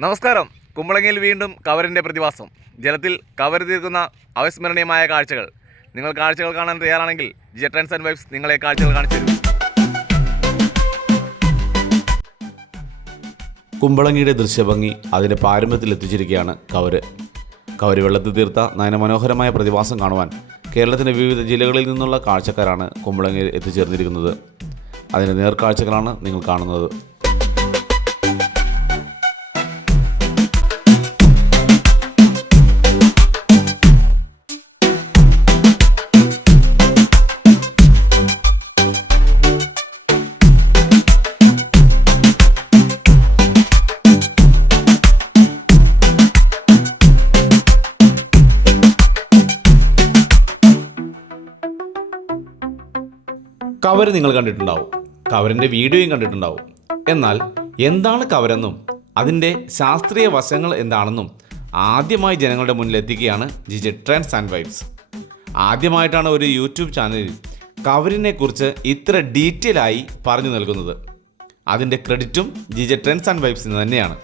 നമസ്കാരം. കുമ്പളങ്ങിയിൽ വീണ്ടും കവറിന്റെ പ്രതിഭാസം. ജലത്തിൽ കവർ തീർക്കുന്ന അവിസ്മരണീയമായ കാഴ്ചകൾ. നിങ്ങൾ കാഴ്ചകൾ കാണാൻ തയ്യാറാണെങ്കിൽ ജെട്രൻസ് ആൻഡ് വൈബ്സ് നിങ്ങളെ കാഴ്ചകൾ കാണിച്ചു തരും. കുമ്പളങ്ങിയുടെ ദൃശ്യഭംഗി അതിന്റെ പാരമ്യത്തിൽ എത്തിച്ചിരിക്കുകയാണ് കവര്. കവര് വെള്ളത്തിൽ തീർത്ത നയനമനോഹരമായ പ്രതിഭാസം കാണുവാൻ കേരളത്തിന്റെ വിവിധ ജില്ലകളിൽ നിന്നുള്ള കാഴ്ചക്കാരാണ് കുമ്പളങ്ങിയിൽ എത്തിച്ചേർന്നിരിക്കുന്നത്. അതിന്റെ നേർക്കാഴ്ചകളാണ് നിങ്ങൾ കാണുന്നത്. കവര് നിങ്ങൾ കണ്ടിട്ടുണ്ടാവും. കവറിന്റെ വീഡിയോയും കണ്ടിട്ടുണ്ടാവും. എന്നാൽ എന്താണ് കവരെന്നും അതിന്റെ ശാസ്ത്രീയ വശങ്ങൾ എന്താണെന്നും ആദ്യമായി ജനങ്ങളുടെ മുന്നിൽ എത്തിക്കുകയാണ് ജിജെ ട്രെൻഡ്സ് ആൻഡ് വൈബ്സ്. ആദ്യമായിട്ടാണ് ഒരു യൂട്യൂബ് ചാനലിൽ കവറിനെക്കുറിച്ച് ഇത്ര ഡീറ്റെയിൽ ആയി പറഞ്ഞു നൽകുന്നത്. അതിന്റെ ക്രെഡിറ്റും ജിജെ ട്രെൻഡ്സ് ആൻഡ് വൈബ്സിന് തന്നെയാണ്.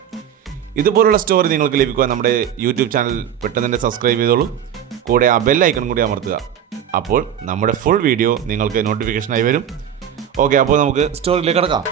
ഇതുപോലുള്ള സ്റ്റോറി നിങ്ങൾക്ക് ലഭിക്കുവാൻ നമ്മുടെ യൂട്യൂബ് ചാനൽ പെട്ടെന്ന് തന്നെ സബ്സ്ക്രൈബ് ചെയ്തോളൂ. കൂടെ ആ ബെൽ ഐക്കൺ കൂടി അമർത്തുക. അപ്പോൾ നമ്മുടെ ഫുൾ വീഡിയോ നിങ്ങൾക്ക് നോട്ടിഫിക്കേഷനായി വരും. ഓക്കെ അപ്പോൾ നമുക്ക് സ്റ്റോറിയിലേക്ക് കിടക്കാം.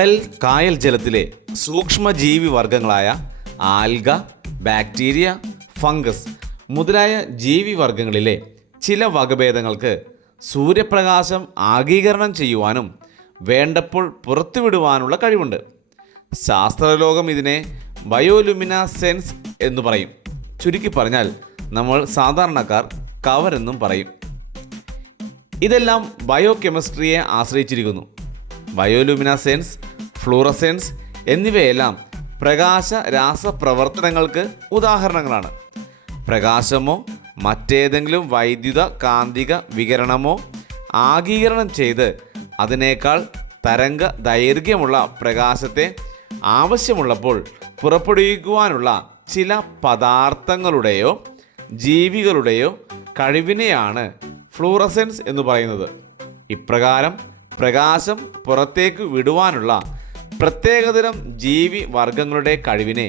കടൽ കായൽ ജലത്തിലെ സൂക്ഷ്മജീവി വർഗങ്ങളായ ആൽഗ ബാക്ടീരിയ ഫംഗസ് മുതലായ ജീവി വർഗങ്ങളിലെ ചില വകഭേദങ്ങൾക്ക് സൂര്യപ്രകാശം ആഗീകരണം ചെയ്യുവാനും വേണ്ടപ്പോൾ പുറത്തുവിടുവാനുള്ള കഴിവുണ്ട്. ശാസ്ത്രലോകം ഇതിനെ ബയോലുമിന സെൻസ് എന്ന് പറയും. ചുരുക്കി പറഞ്ഞാൽ നമ്മൾ സാധാരണക്കാർ കവരെന്നും പറയും. ഇതെല്ലാം ബയോ കെമിസ്ട്രിയെ ആശ്രയിച്ചിരിക്കുന്നു. ബയോലുമിനസെൻസ് ഫ്ലൂറസെൻസ് എന്നിവയെല്ലാം പ്രകാശ രാസപ്രവർത്തനങ്ങൾക്ക് ഉദാഹരണങ്ങളാണ്. പ്രകാശമോ മറ്റേതെങ്കിലും വൈദ്യുത കാന്തിക വികരണമോ ആഗീകരണം ചെയ്ത് അതിനേക്കാൾ തരംഗ ദൈർഘ്യമുള്ള പ്രകാശത്തെ ആവശ്യമുള്ളപ്പോൾ പുറപ്പെടുവിക്കുവാനുള്ള ചില പദാർത്ഥങ്ങളുടെയോ ജീവികളുടെയോ കഴിവിനെയാണ് ഫ്ലൂറസെൻസ് എന്ന് പറയുന്നത്. ഇപ്രകാരം പ്രകാശം പുറത്തേക്ക് വിടുവാനുള്ള പ്രത്യേകതരം ജീവി വർഗങ്ങളുടെ കഴിവിനെ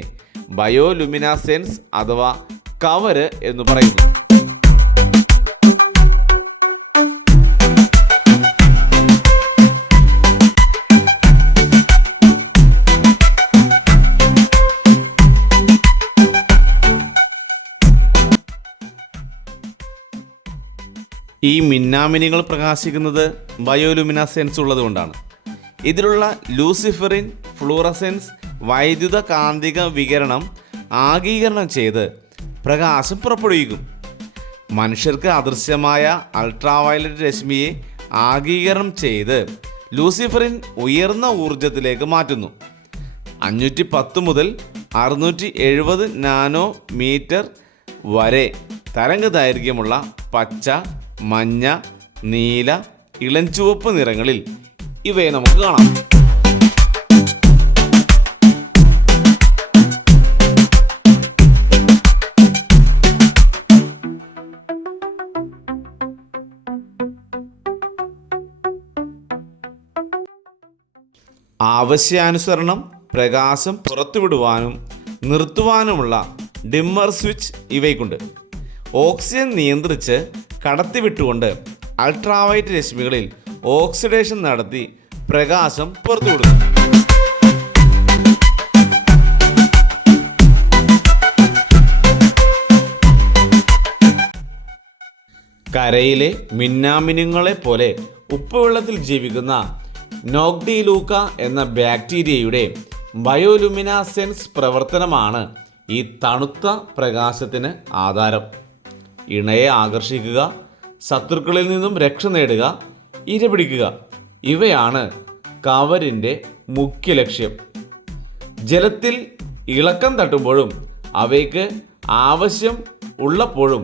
ബയോലുമിനാസെൻസ് അഥവാ കവര് എന്ന് പറയുന്നു. ഈ മിന്നാമിനികൾ പ്രകാശിക്കുന്നത് ബയോലുമിനസെൻസ് ഉള്ളതുകൊണ്ടാണ്. ഇതിലുള്ള ലൂസിഫറിൻ ഫ്ലൂറസെൻസ് വൈദ്യുത കാന്തിക വികരണം ആഗീകരണം ചെയ്ത് പ്രകാശം പുറപ്പെടുവിക്കും. മനുഷ്യർക്ക് അദൃശ്യമായ അൾട്രാവയലറ്റ് രശ്മിയെ ആഗീകരണം ചെയ്ത് ലൂസിഫറിൻ ഉയർന്ന ഊർജത്തിലേക്ക് മാറ്റുന്നു. അഞ്ഞൂറ്റി പത്ത് മുതൽ അറുന്നൂറ്റി എഴുപത് നാനോ മീറ്റർ വരെ തരംഗ ദൈർഘ്യമുള്ള പച്ച മഞ്ഞ നീല ഇളഞ്ചുവപ്പ് നിറങ്ങളിൽ ഇവയെ നമുക്ക് കാണാം. ആവശ്യാനുസരണം പ്രകാശം പുറത്തുവിടുവാനും നിർത്തുവാനുമുള്ള ഡിമ്മർ സ്വിച്ച് ഇവയ്ക്കുണ്ട്. ഓക്സിജൻ നിയന്ത്രിച്ച് കടത്തിവിട്ടുകൊണ്ട് അൾട്രാവൈറ്റ് രശ്മികളിൽ ഓക്സിഡേഷൻ നടത്തി പ്രകാശം പുറത്തുവിടുന്നു കരയിലെ മിന്നാമിനുങ്ങളെ പോലെ ഉപ്പുവെള്ളത്തിൽ ജീവിക്കുന്ന നോക്ഡിലൂക്ക എന്ന ബാക്ടീരിയയുടെ ബയോലുമിനാസെൻസ് പ്രവർത്തനമാണ് ഈ തണുത്ത പ്രകാശത്തിന് ആധാരം. ഇണയെ ആകർഷിക്കുക ശത്രുക്കളിൽ നിന്നും രക്ഷ നേടുക ഇരപിടിക്കുക ഇവയാണ് കവരിന്റെ മുഖ്യ ലക്ഷ്യം. ജലത്തിൽ ഇളക്കം തട്ടുമ്പോഴും അവയ്ക്ക് ആവശ്യം ഉള്ളപ്പോഴും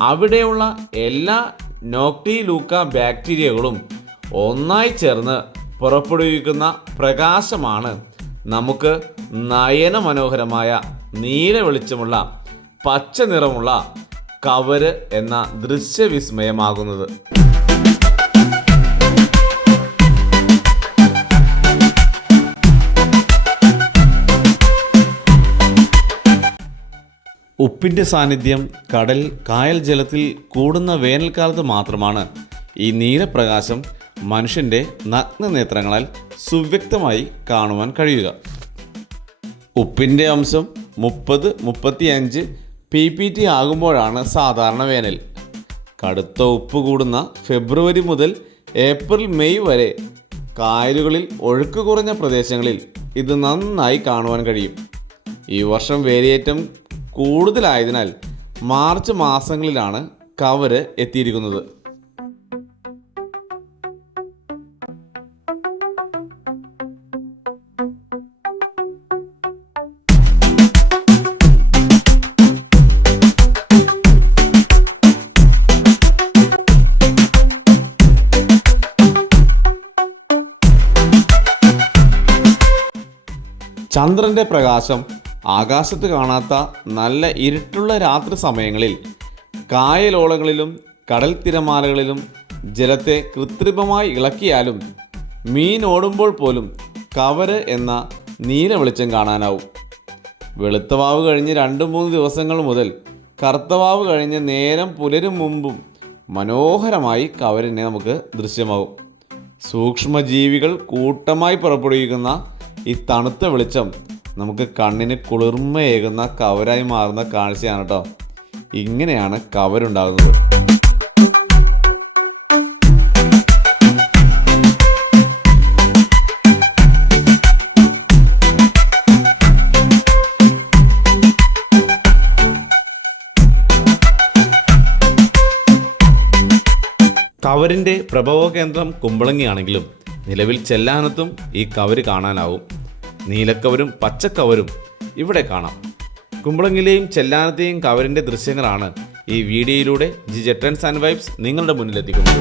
അവിടെയുള്ള എല്ലാ നോക്ടിലൂക്ക ബാക്ടീരിയകളും ഒന്നായി ചേർന്ന് പുറപ്പെടുവിക്കുന്ന പ്രകാശമാണ് നമുക്ക് നയന മനോഹരമായ നീല വെളിച്ചമുള്ള പച്ച നിറമുള്ള കവര് എന്ന ദൃശ്യവിസ്മയമാകുന്നത്. ഉപ്പിന്റെ സാന്നിധ്യം കടൽ കായൽ ജലത്തിൽ കൂടുന്ന വേനൽക്കാലത്ത് മാത്രമാണ് ഈ നീലപ്രകാശം മനുഷ്യന്റെ നഗ്നനേത്രങ്ങളാൽ സുവ്യക്തമായി കാണുവാൻ കഴിയുക. ഉപ്പിന്റെ അംശം മുപ്പത് മുപ്പത്തിയഞ്ച് പി പി ടി ആകുമ്പോഴാണ് സാധാരണ വേനൽ. കടുത്ത ഉപ്പ് കൂടുന്ന ഫെബ്രുവരി മുതൽ ഏപ്രിൽ മെയ് വരെ കായലുകളിൽ ഒഴുക്ക് കുറഞ്ഞ പ്രദേശങ്ങളിൽ ഇത് നന്നായി കാണുവാൻ കഴിയും. ഈ വർഷം വേലിയേറ്റം കൂടുതലായതിനാൽ മാർച്ച് മാസങ്ങളിലാണ് കവര് എത്തിയിരിക്കുന്നത്. ചന്ദ്രന്റെ പ്രകാശം ആകാശത്ത് കാണാത്ത നല്ല ഇരുട്ടുള്ള രാത്രി സമയങ്ങളിൽ കായലോളങ്ങളിലും കടൽ തിരമാലകളിലും ജലത്തെ കൃത്രിമമായി ഇളക്കിയാലും മീൻ ഓടുമ്പോൾ പോലും കവര് എന്ന നീല വെളിച്ചം കാണാനാവും. വെളുത്തവാവ് കഴിഞ്ഞ് രണ്ട് മൂന്ന് ദിവസങ്ങൾ മുതൽ കറുത്തവാവ് കഴിഞ്ഞ് നേരം പുലരും മുമ്പും മനോഹരമായി കവരനെ നമുക്ക് ദൃശ്യമാകും. സൂക്ഷ്മജീവികൾ കൂട്ടമായി പുറപ്പെടുവിക്കുന്ന ഈ തണുത്ത വെളിച്ചം നമുക്ക് കണ്ണിന് കുളിർമയേകുന്ന കവരായി മാറുന്ന കാഴ്ചയാണ് കേട്ടോ ഇങ്ങനെയാണ് കവരുണ്ടാകുന്നത്. കവരിന്റെ പ്രഭവ കേന്ദ്രം കുമ്പളങ്ങിയാണെങ്കിലും നിലവിൽ ചെല്ലാനത്തും ഈ കവര് കാണാനാവും. നീലക്കവരും പച്ചക്കവരും ഇവിടെ കാണാം. കുമ്പളങ്ങിലെയും ചെല്ലാനത്തെയും കവരിന്റെ ദൃശ്യങ്ങളാണ് ഈ വീഡിയോയിലൂടെ ജി ജെട്രൻസ് ആൻഡ് വൈബ്സ് നിങ്ങളുടെ മുന്നിലെത്തിക്കുന്നത്.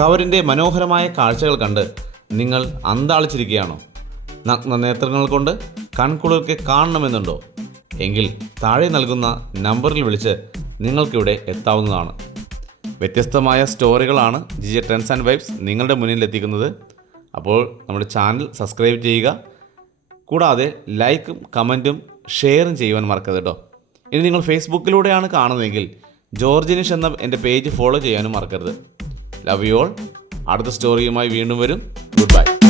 കവറിന്റെ മനോഹരമായ കാഴ്ചകൾ കണ്ട് നിങ്ങൾ അന്താളിച്ചിരിക്കുകയാണോ? നഗ്ന നേത്രങ്ങൾ കൊണ്ട് കൺകുളിർക്കെ കാണണമെന്നുണ്ടോ? എങ്കിൽ താഴെ നൽകുന്ന നമ്പറിൽ വിളിച്ച് നിങ്ങൾക്കിവിടെ എത്താവുന്നതാണ്. വ്യത്യസ്തമായ സ്റ്റോറികളാണ് ജിജെ ട്രെൻഡ്സ് ആൻഡ് വൈബ്സ് നിങ്ങളുടെ മുന്നിൽ എത്തിക്കുന്നത് അപ്പോൾ നമ്മുടെ ചാനൽ സബ്സ്ക്രൈബ് ചെയ്യുക. കൂടാതെ ലൈക്കും കമന്റും ഷെയറും ചെയ്യുവാൻ മറക്കരുത് കേട്ടോ. ഇനി നിങ്ങൾ ഫേസ്ബുക്കിലൂടെയാണ് കാണുന്നതെങ്കിൽ ജോർജിനിഷ് എന്ന എന്റെ പേജ് ഫോളോ ചെയ്യാനും മറക്കരുത്. ലവ് യു ഓൾ അടുത്ത സ്റ്റോറിയുമായി വീണ്ടും വരും. Good bye